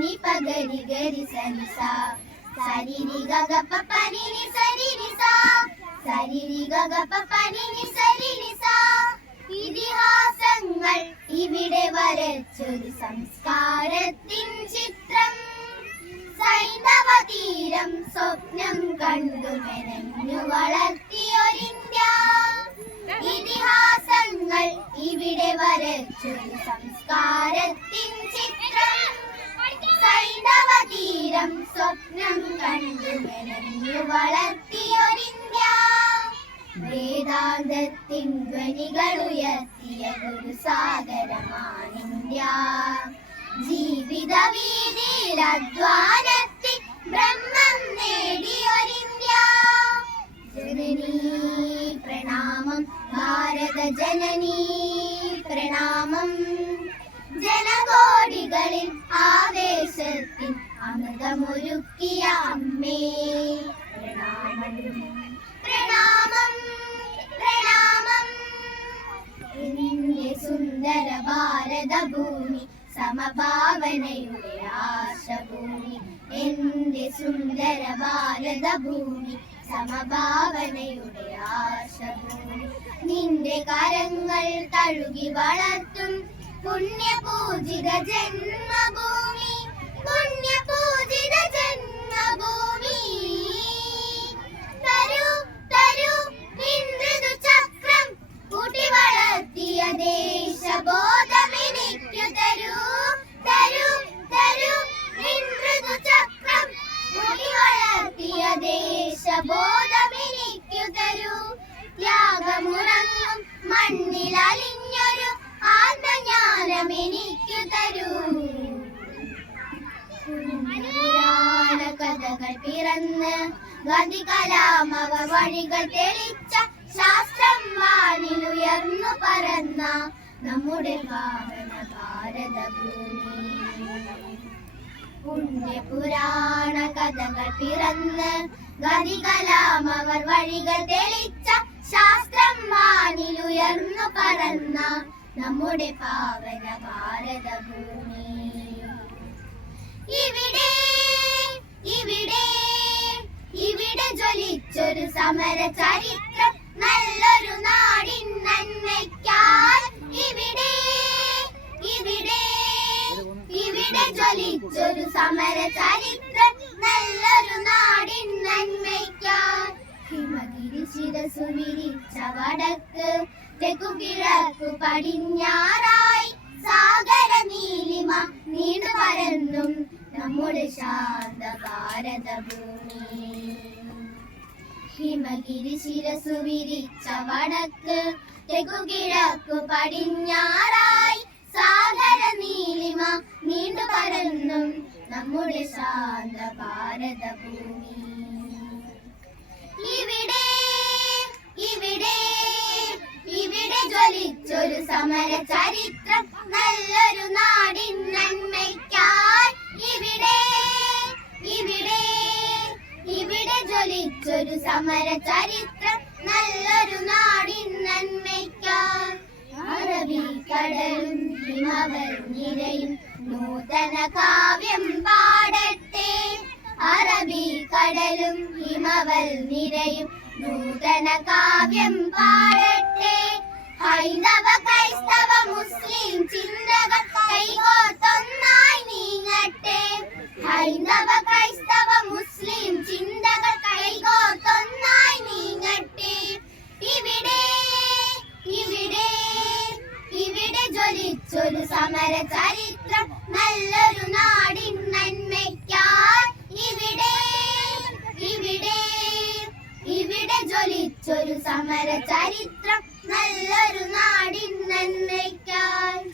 ni pa gari gari sa ni sa. Sa ri ri ga ga pa pa ni sa ri ni sa. Sa ri ri ga ga pa pa ni sa ri ni sa. ഇതിഹാസങ്ങൾ ഇവിടെ വരച്ചൊരു സംസ്കാരത്തിൻ ചിത്രം. സൈന്ധവ തീരം സ്വപ്നം കണ്ടു മെനഞ്ഞു വളർത്തിയൊരിന്ത്യ. ഇതിഹാസങ്ങൾ ഇവിടെ വരച്ചൊരു സംസ്കാരത്തിൻ ചിത്രം. സൈന്ധവ തീരം സ്വപ്നം കണ്ടു മെനഞ്ഞു വളർത്തിയൊരിന്ത്യ. വേദാന്തത്തിൻ ധ്വനികളുയർത്തിയ ഗുരുസാഗരമാണിന്ത്യ. ജീവിത വീതിയിൽ അധ്വാനത്തിൽ ബ്രഹ്മം നേടിയൊരിന്ത്യ. ജനനീ പ്രണാമം ഭാരത ജനനീ പ്രണാമം. ജനകോടികളിൽ ആവേശത്തിൽ അമൃതമൊരുക്കിയ അമ്മേ പ്രണാമം പ്രണാമം പ്രണാമം. എന്റെ സുന്ദര ഭാരതഭൂമി സമഭാവനയുടെ ആശഭൂമി. എന്റെ സുന്ദര ഭാരതഭൂമി സമഭാവനയുടെ ആശഭൂമി. നിന്റെ കരങ്ങൾ തഴുകി വളർത്തും പുണ്യപൂജിത ജന്മഭൂമി. പുണ്യപൂജിത ജന്മഭൂമി. തരൂ തരൂ നിൻമൃദു ചക്രം കൂട്ടി വളർത്തിയ ദേശബോധമെനിക്കു തരൂ. തരൂ തരൂ നിൻമൃദു ചക്രം കൂട്ടി വളർത്തിയ ദേശബോധമെനിക്കു തരൂ. ത്യാഗമുറങ്ങും മണ്ണിലലിഞ്ഞൊരു ആത്മജ്ഞാനമെനിക്കു തരൂ. പുരാണ കഥകൾ പിറന്ന് ഗാന്ധി കലാം അവർ വഴികൾ തെളിച്ച ശാസ്ത്രം വാനിലുയർന്നു പറന്ന നമ്മുടെ പാവന ഭാരതഭൂമി. പുണ്യപുരാണ കഥകൾ പിറന്ന് ഗാന്ധി കലാം അവർ വഴികൾ തെളിച്ച ശാസ്ത്രം വാനിലുയർന്നു പറന്ന നമ്മുടെ പാവന ഭാരതഭൂമി. ഇവിടെ ഇവിടെ ഇവിടെ ജ്വലിച്ചൊരു സമര ചരിത്രം നല്ലൊരു നാടിൻ നന്മയ്ക്കായി. ഇവിടെ ഇവിടെ ഇവിടെ ജ്വലിച്ചൊരു സമര ചരിത്രം നല്ലൊരു നാടിൻ നന്മയ്ക്കായി. ഹിമഗിരി ശിരസു വിരിച്ച വടക്ക് തെക്കു കിഴക്കു പടിഞ്ഞാറായി സാഗര നീലിമ നീണ്ടു പരന്നും നമ്മുടെ ശാന്ത ഭാരതഭൂമി. ഹിമഗിരി ശിരസു വിരിച്ച വടക്ക് തെക്കു കിഴക്കു പടിഞ്ഞാറായി സാഗര നീലിമ നീണ്ടു പരന്നും നമ്മുടെ ശാന്ത ഭാരതഭൂമി. ഇവിടെ ഇവിടെ ഇവിടെ ജ്വലിച്ചൊരു സമര ചരിത്രം നല്ലൊരു നാടിൻ നന്മയ്ക്കായി. ഇവിടെ ഇവിടെ ഇവിടെ ജ്വലിച്ചൊരു സമര ചരിത്രം നല്ലൊരു നാടിൻ നന്മയ്ക്കായി. അറബിക്കടലും ഹിമവൽനിരയും നൂതന കാവ്യം പാടട്ടെ. അറബിക്കടലും ഹിമവൽനിരയും നൂതന കാവ്യം പാടട്ടെ. ഹൈന്ദവ ക്രൈസ്തവ മുസ്ലിം ചിന്തകൾ കൈകോർത്തൊന്നായി നീങ്ങട്ടെ. ഹൈന്ദവ ക്രൈസ്തവ മുസ്ലിം ചിന്തകൾ കൈകോർത്തൊന്നായി നീങ്ങട്ടെ. ഇവിടെ ഇവിടെ ഇവിടെ ജ്വലിച്ചൊരു സമര ചരിത്രം നല്ലൊരു നാടിൻ നന്മയ്ക്കായി. ഇവിടെ ഇവിടെ ഇവിടെ ജ്വലിച്ചൊരു സമര ചരിത്രം നല്ലൊരു നാടിൻ നന്മയ്ക്കായി.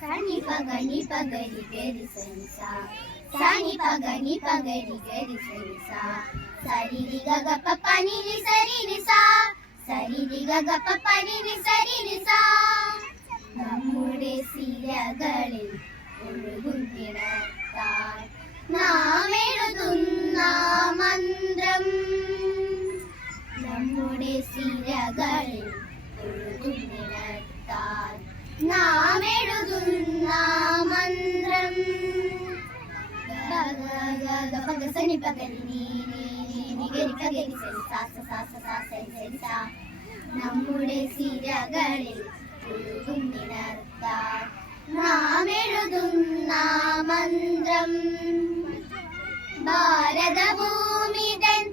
സനി പഗനി പഗരി ഗരി സനിസ. സനി പഗനി പഗരി ഗരി സനിസ. സരി രി ഗ ഗ പ പ നി നി സരി നി സ. സരി രി ഗ ഗ പ പ നി നി സരി നി സ. നമ്മുടെ സിരകളിൽ ഒഴുകുന്നിടത്താൽ നാം എഴുതുന്ന മന്ത്രം. നമ്മുടെ സിരകളിൽ ഒഴുകുന്നിടത്താൽ നാം എഴുതുന്ന മന്ത്രം. ഗ പ ഗ സ നി പ ഗ രി നീ ഗ രി പ ഗ രി സ നി സ സ സ സ സ സ രി സ. നമ്മുടെ സിരകളിൽ ഉണർത്താൻ നാം എഴുതുന്ന മന്ത്രം ഭാരതഭൂമി തൻ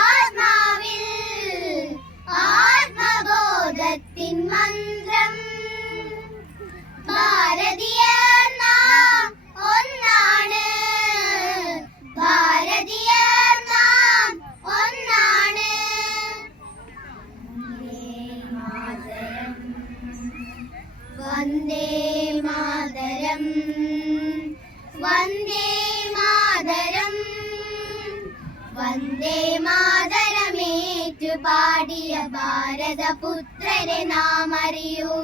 ആത്മാവിൽ ആത്മബോധത്തിൻ മന്ത്രം. ഭാരതീയർ നാം ഒന്നാണ്, ഭാരതീയർ നാം ഒന്നാണ്. വന്ദേ മാതരം, വന്ദേ മാതരം, വന്ദേ മാതരമേറ്റു പാടിയ ഭാരതപുത്രരെ നാം അറിയൂ.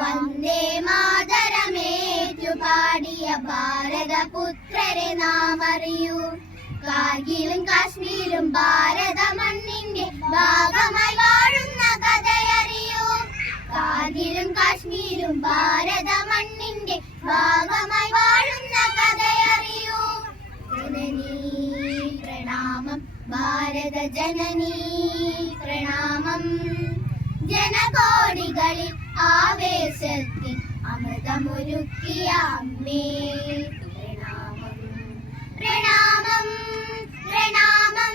വന്ദേ മാതരമേറ്റു പാടിയ ഭാരതപുത്രരെ നാം അറിയൂ. കാർഗിലും കാശ്മീരും ഭാരത മണ്ണിന്റെ ഭാഗമായി വാഴുന്ന കഥയറിയൂ. കാർഗിലും കാശ്മീരും ഭാരത മണ്ണിന്റെ ഭാഗമായി വാഴുന്ന കഥയറിയൂ. ജനനീ പ്രണാമം, ഭാരത ജനനീ പ്രണാമം. ജനകോടികളിൽ ആവേശത്തിൽ അമൃതമൊരുക്കിയ അമ്മേ പ്രണാമം, പ്രണാമം, പ്രണാമം.